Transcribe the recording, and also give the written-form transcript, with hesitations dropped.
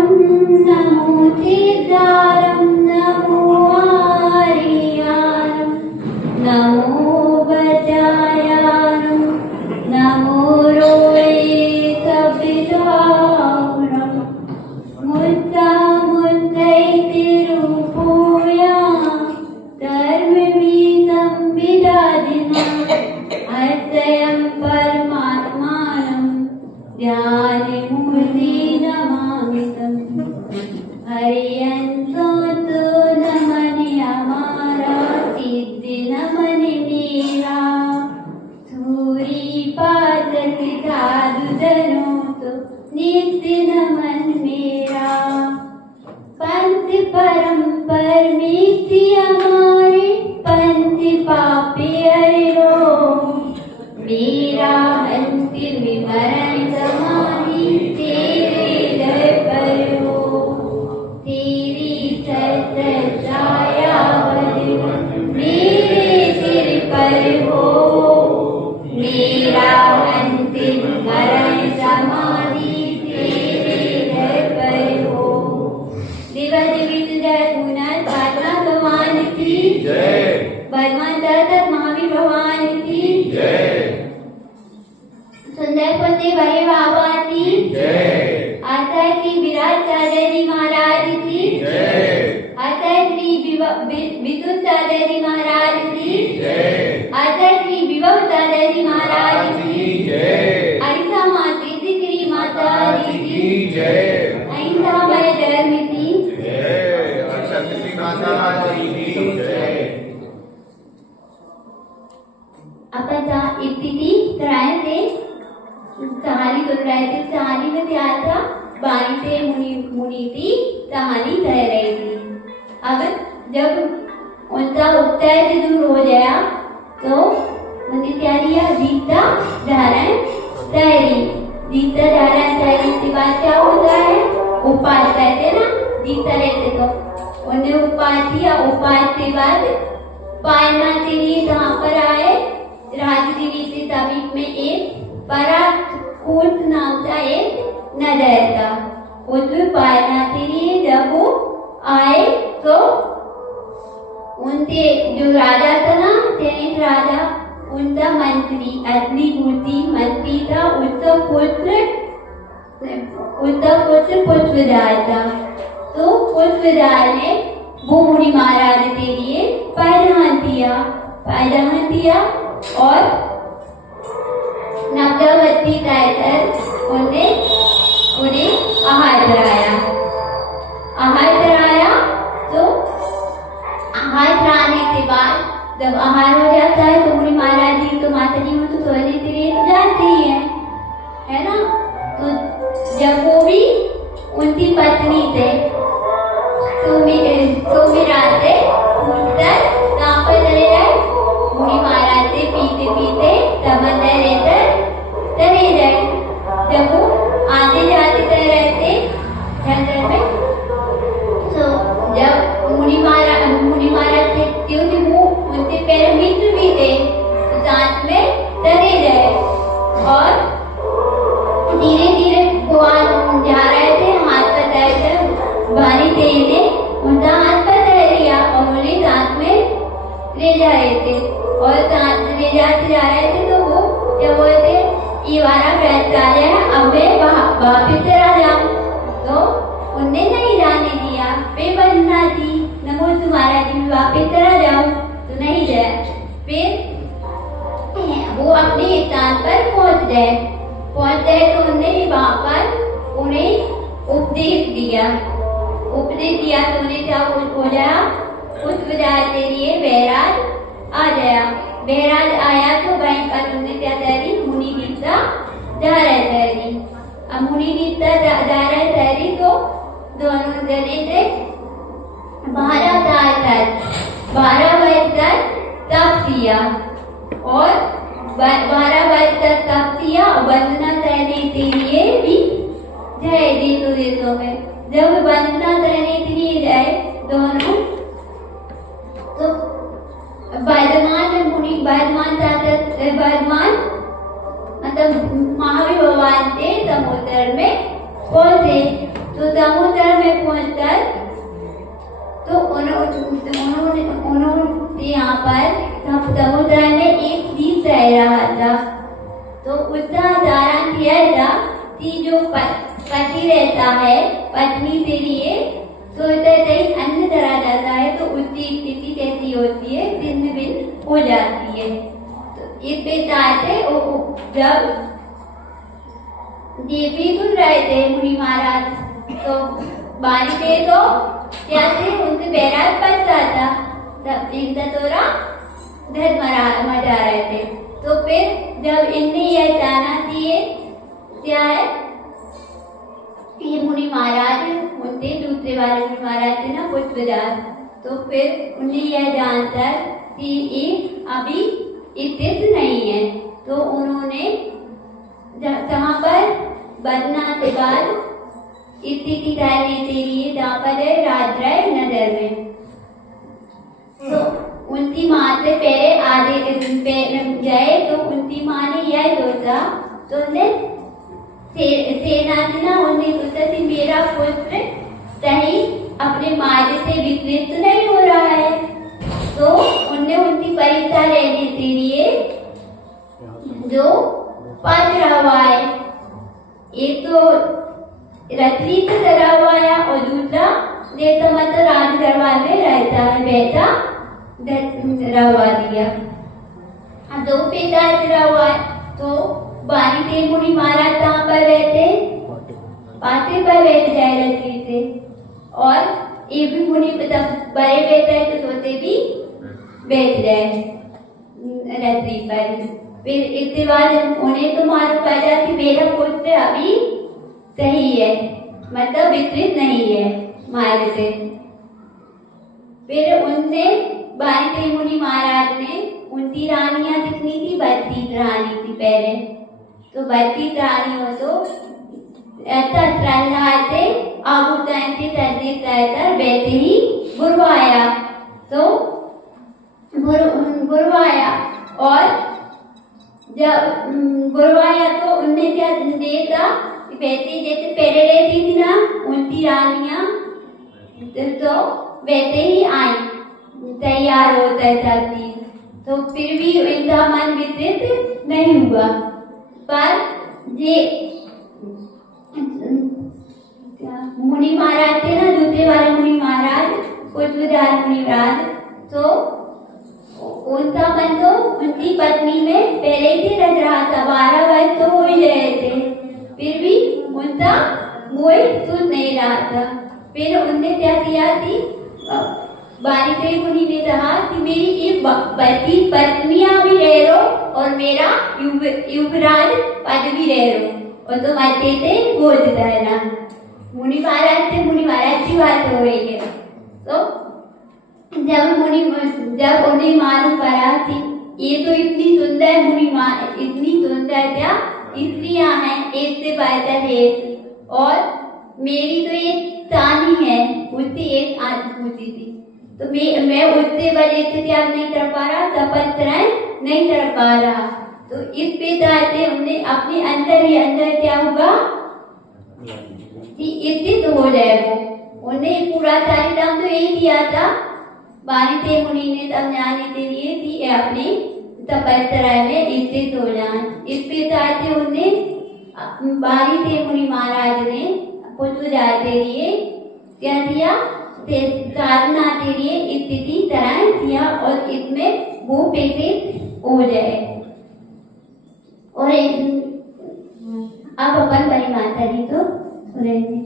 नमो तीर्थारं नमो आर्यानं नमो बजायानं नमो रोये कपिलावरं मुद्दा मुद्दैतिरूपोया धर्ममीतं विदादिना अद्वयं परमात्मानं ध्यानमूर्ति नमामि तं हरियन्तो तो नमनि हमारा सिद्धि नमनि मेरा सूरी पादति साधु जनों तो नित्य नमन मेरा पंथ परम परमिति हमारे पंथ पापी हरिरो मेरा अंतिम विमरण समाधि तेरे दर पर हो तेरी सत्य छाया मेरे सिर पर हो मेरा अंतिम विमरण समाधि तेरे दर पर हो दिवस विजय गुणा साधना भगवान की जय। भगवान दत्त महावीर भगवान की जय। सुंदर पोते भरे बाबा की जय। आता श्री विराट चाचाजी महाराज की जय। आता श्री विद्युत चाचाजी महाराज की जय। आता श्री विभव चाचाजी महाराज की जय। अहिंसा माता श्री माता जी की जय। अहिंसा मय धर्म की जय। और शक्ति माता जी की जय। आपण इतनी तरह से कहानी सुन रहे थे। कहानी में क्या था? बाणी से मुनि की कहानी कह रही थी। अब जब उनका उपचार दूर हो गया तो उन्हें क्या दिया? दीक्षा धारण तैरी। दीक्षा धारण तैरी के बाद क्या होता है? उपवास कहते ना, दीक्षा रहते तो उन्हें उपवास किया। उपवास के बाद पालना के लिए कहाँ पर आए? राजगिरी के समीप में एक पराकूट नाम का एक नगर था। उसमें पालना के लिए जब वो आए तो उनके जो राजा था ना, तेज राजा, उनका मंत्री अग्निपूर्ति मंत्री था उसका पुत्र पुष्पराज था। तो पुष्पराज ने वो मुनि महाराज के लिए पैदान दिया और नवदवती कहकर उन्हें आहार कराया। तो आहार कराने के बाद जब आहार हो जाता है तो मुनि महाराज जी तो माता जी में तो सोने के लिए तो जाते ही है ना। तो जब वो भी उनकी पत्नी थे सुमिरा से पूछकर कहाँ पर चले जाए? मुनि महाराज से पीते पीते समंदर चले जाए। जब वो आते जाते रहते जंगल में, तो जब मुनि महाराज थे क्योंकि वो उनके पहले मित्र भी थे तो साथ में चले जाए और धीरे धीरे भगवान जा रहे थे। हाथ पकड़कर भारी तेज ने उनका हाथ पकड़ लिया और उन्हें साथ में ले जा रहे थे और साथ ले जाते जा रहे थे। तो वो जब बोलते ये वाला फैसला है, अब मैं वापिस चला जाऊं, तो उनने नहीं जाने दिया। बेबंधना थी, नमो तुम्हारा जी मैं वापिस चला जाऊं तो नहीं जाए। फिर वो अपने स्थान पर पहुंच गए तो उन्होंने वहां पर उन्हें उपदेश दिया। तो उन्हें क्या हो गया? उस विचार के लिए बैराज आ गया। बैराज आया तो वहीं पर उन्हें क्या करी? मुनि दीक्षा धारण करी। अब मुनि दीक्षा धारण करी तो दोनों जने से 12 वर्ष तक तप किया और 12 वर्ष तक तप किया और वंदना करने के लिए भी जय देशों में। जब वंदना करने के लिए जाए दोनों तो वर्धमान मतलब महावीर भगवान के समुद्र में पहुंचे। तो समुद्र में पहुंचकर तो उन्होंने यहाँ पर समुद्र में एक द्वीप रह रहा था। तो उसका धारण किया था कि जो पति रहता है पत्नी के लिए तो कहीं अन्न चला जाता है तो उसकी स्थिति कैसी होती है, दिन दिन हो जाती है। तो इस प्रकार से जब देवी सुन रहे थे मुनि महाराज तो बारी थे तो क्या थे उनसे बैराग पड़ता था, तब इनका तोरा धर्म मचा रहे थे। तो फिर जब इनने यह जाना दिए क्या है ये मुनि महाराज होते दूसरे वाले मुनि महाराज थे ना पुष्पराज, तो फिर उन्हें यह जानकर कि ये अभी स्थित नहीं है तो उन्होंने जहाँ पर बदना के बाद स्थिति करने के लिए जहाँ पर है राजराय नगर में, तो उनकी माँ से पहले आधे गए तो उनकी माँ ने यह सोचा तो उन्हें सेनानी उन्हें सोचा कि मेरा पुत्र कहीं अपने मार्ग से विचलित नहीं हो रहा है, तो उनने उनकी परीक्षा लेने के लिए जो पात्र हुआ है एक तो रथी से डरा हुआ है और दूसरा देवता मतलब राज दरबार में रहता है बेटा रवा दिया। अब दो बेटा डरा हुआ है तो बानी थे मुनि महाराज कहाँ पर रहते पाते पर बैठ जाए रथी से, और ये भी मुनि बड़े बेटा है तो सोते भी बैठ जाए रथी पर। फिर इसके बाद उन्हें तो मालूम पड़ा कि मेरा पुत्र अभी सही है मतलब विचलित नहीं है मार्ग से। फिर उनसे बानी मुनि महाराज ने उनकी रानियां जितनी थी 32 रानी थी पहले, तो 32 रानियों तो ऐसा प्रहलाद से आबू टाइम से सर्दी कर वैसे ही बुरवाया, तो बुरवाया और जब बुरवाया तो उनने क्या देखा वैसे जैसे पहले रहती थी ना उनकी रानियां तो वैसे ही आई तैयार होता जाती, तो फिर भी इनका मन विचलित नहीं हुआ। पर ये मुनि महाराज थे ना दूसरे वाले मुनि महाराज पुष्पराज मुनि महाराज, तो उनका मन तो उनकी पत्नी में पहले ही रह रहा था, 12 वर्ष तो हो ही रहे थे, फिर भी उनका मोह सुन नहीं रहा था। फिर उनने क्या किया कि बारी मुनि ने कहा कि मेरी एक बड़ी पत्नियां भी रह लो और मेरा युवराज पद भी रह लो और तुम अच्छे से बोझ रहना। मुनि महाराज से मुनि महाराज की बात हो रही है, तो जब उन्हें मालूम पड़ा कि ये तो इतनी सुंदर इतनी सुंदर क्या स्त्रियां हैं एक से बढ़कर एक, और मेरी तो एक तानी है उससे एक आज पूछी थी, तो मैं उससे वजह से क्या नहीं कर पा रहा, तपस्या नहीं कर पा रहा। तो इस प्रकार से उन्हें अपने अंदर ही अंदर क्या हुआ कि स्थित हो जाए वो। उन्हें पूरा कार्यक्रम तो यही दिया था बानी मुनि ने समझाने के लिए कि अपनी तपस्या में स्थित हो जाए। इस प्रकार से उन्हें बानी मुनि महाराज ने पुष्पराज के लिए क्या दिया, साधना के लिए स्थिति तरह दिया और इसमें वो प्रेरित हो जाए। और अब अपन बड़ी माता जी तो सुनेंगे।